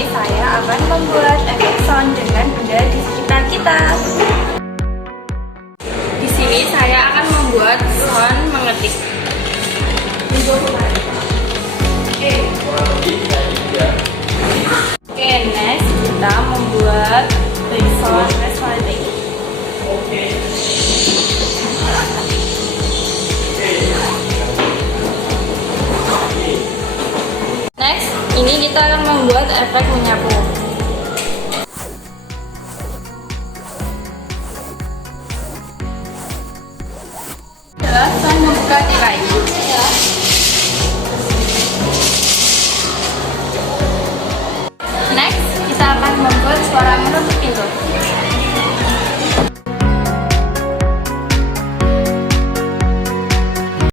sini saya akan membuat efek sound dengan benda di sekitar kita. Di sini saya akan membuat sound mengetik. Oke, next kita membuat sound resonate. Next, ini kita akan membuat efek menyapu.